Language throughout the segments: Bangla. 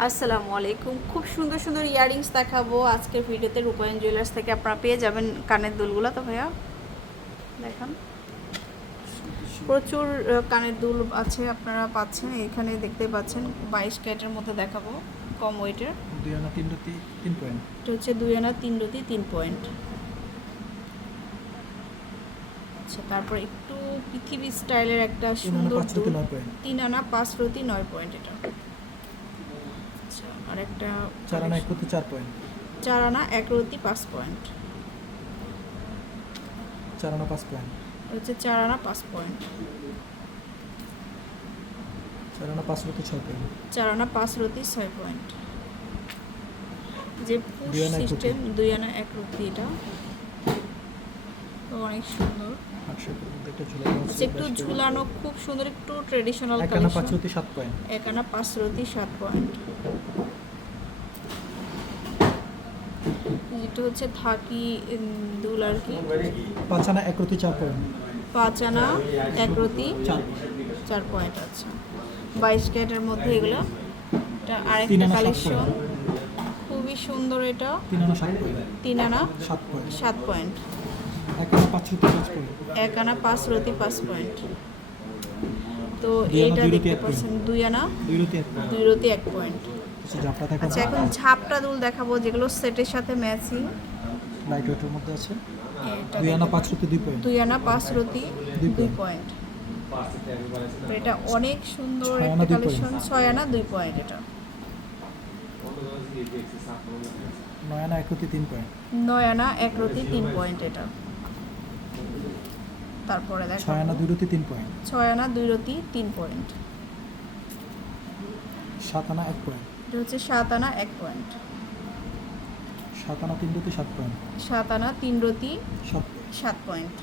আসসালামু আলাইকুম। খুব সুন্দর সুন্দর ইয়ারিংস দেখাবো। আজকের ভিডিওতে রূপায়ণ জুয়েলার্স থেকে আপনারা পেয়ে যাবেন কানের দুলগুলো। তো ভাইয়া দেখান। প্রচুর কানের দুল আছে আপনারা পাচ্ছেন। এখানে দেখতে পাচ্ছেন বাইশ ক্যারেটের মধ্যে দেখাবো কম ওয়েটের দুই আনা তিন রতি তিন পয়েন্ট এটা হচ্ছে দুই আনা তিন রতি তিন পয়েন্ট আচ্ছা তারপর একটু পৃথিবী স্টাইলের একটা সুন্দর দুল। তিন আনা পাঁচ রতি নয় পয়েন্ট এটা। আর একটা চার আনা এক রতি চার পয়েন্ট চার আনা এক রতি পাঁচ পয়েন্ট চার আনা পাঁচ পয়েন্ট হচ্ছে চার আনা পাঁচ পয়েন্ট চার আনা পাঁচ রতি ছয় পয়েন্ট চার আনা পাঁচ রতি ছয় পয়েন্ট যে পুশ। সিস্টেম দুই আনা এক রতি এটা। তো অনেক সুন্দর। একটা ঝুলানো আচ্ছা, ঝুলানো খুব সুন্দর একটু ট্রেডিশনাল এক আনা পাঁচ কালেকশন সাত পয়েন্ট এক আনা পাঁচ রতি সাত পয়েন্ট যেটা হচ্ছে থাকি দুল আর কি। পাঁচ আনা এক রতি চার পয়েন্ট। পাঁচ আনা এক রতি চার। পয়েন্ট আচ্ছা। বাইশ ক্যারেটের মধ্যে এগুলো। এটা আরেকটা কালেকশন খুবই সুন্দর এটা। তিন আনা সাত পয়েন্ট। এক আনা পাঁচ রতি পাঁচ পয়েন্ট। তো এইটা দেখতে পাচ্ছেন দুই আনা দুই রতি এক পয়েন্ট। কিছু জাপটা থাকে আচ্ছা এখন ঝাপটা দুল দেখাবো যেগুলো সেটের সাথে ম্যাচিং লাইট ওয়েটের মধ্যে আছে। দুই আনা পাঁচ রতি দুই পয়েন্ট দুই আনা পাঁচ রতি দুই দুই পয়েন্ট তো এটা অনেক সুন্দর একটা কালেকশন ছয় আনা দুই পয়েন্ট এটা। নয় আনা এক রতি তিন পয়েন্ট নয় আনা এক রতি তিন পয়েন্ট এটা। তারপরে দেখো। ছয় আনা দুই রতি তিন পয়েন্ট ছয় আনা দুই রতি তিন পয়েন্ট সাত আনা এক পয়েন্ট এটা হচ্ছে সাত আনা এক পয়েন্ট সাত আনা তিন রতি সাত পয়েন্ট সাত আনা তিন রতি সাত সাত পয়েন্ট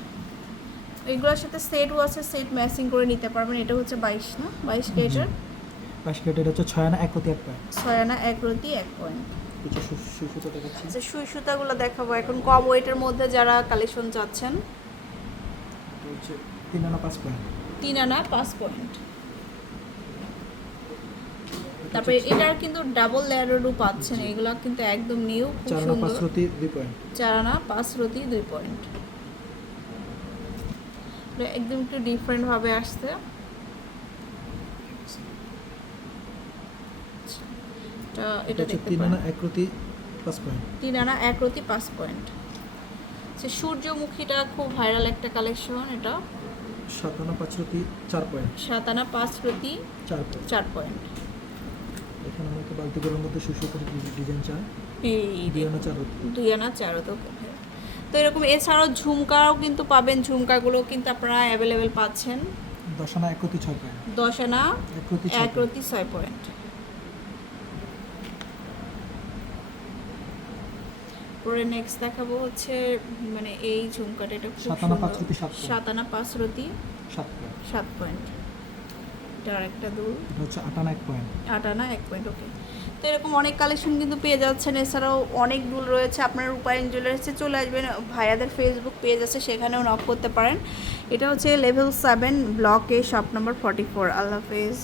এগুলোর সাথে সেটও আছে সেট ম্যাচিং করে নিতে পারবেন। এটা হচ্ছে বাইশ না? বাইশ কেটার বাইশ কেটের হচ্ছে ছয় আনা এক রতি এক পয়েন্ট ছয় আনা এক রতি এক পয়েন্ট কিছু দেখাচ্ছি। আচ্ছা সুই সুতাগুলো দেখাবো। এখন কম ওয়েটের মধ্যে যারা কালেকশন চাচ্ছেন? তিন আনা পাঁচ পয়েন্ট তিন আনা পাঁচ পয়েন্ট তারপরে এটার কিন্তু ডাবল লেয়ারেরও পাচ্ছেন এগুলো কিন্তু একদম নিউ খুব সুন্দর। রতি দুই পয়েন্ট চার আনা পাঁচ রতি দুই পয়েন্ট একদম একটু ডিফারেন্ট ভাবে আসছে। আচ্ছা, এটা দেখতে তিন আনা এক রতি পাঁচ পয়েন্ট তিন আনা এক রতি পাঁচ পয়েন্ট সূর্যমুখীটা খুব ভাইরাল একটা কালেকশন এটা। সাত আনা পাঁচ রতি চার পয়েন্ট সাত আনা পাঁচ রতি চার পয়েন্ট চার পয়েন্ট এখানে অনেকে বালতিগুলোর মধ্যে সুসুতোর ডিজাইন চায় এই দুই আনা চার দুই আনা চার তো তো এরকম এছাড়াও ঝুমকাও কিন্তু পাবেন ঝুমকাগুলো কিন্তু আপনারা অ্যাভেলেবেল পাচ্ছেন। দশ আনা এক ছয় পয়েন্ট। দশ আনা এক ছয় পয়েন্ট। পরে নেক্সট দেখাবো হচ্ছে মানে এই ঝুমকাটা এটা সাত আনা পাঁচ রতি সাত আনা পাঁচ রতি সাত পয়েন্ট। সাত পয়েন্ট। এটা আরেকটা দুল হচ্ছে আট এক পয়েন্ট আট আনা এক পয়েন্ট ওকে তো এরকম অনেক কালেকশন কিন্তু পেয়ে যাচ্ছেন। এছাড়াও অনেক দুল রয়েছে। আপনার রূপায়ণ জুয়েলার্সে চলে আসবেন। ভাইয়াদের ফেসবুক পেজ আছে সেখানেও নক করতে পারেন। এটা হচ্ছে লেভেল সেভেন ব্লকে শপ নম্বর ফর্টি ফোর আল্লাহ হাফেজ।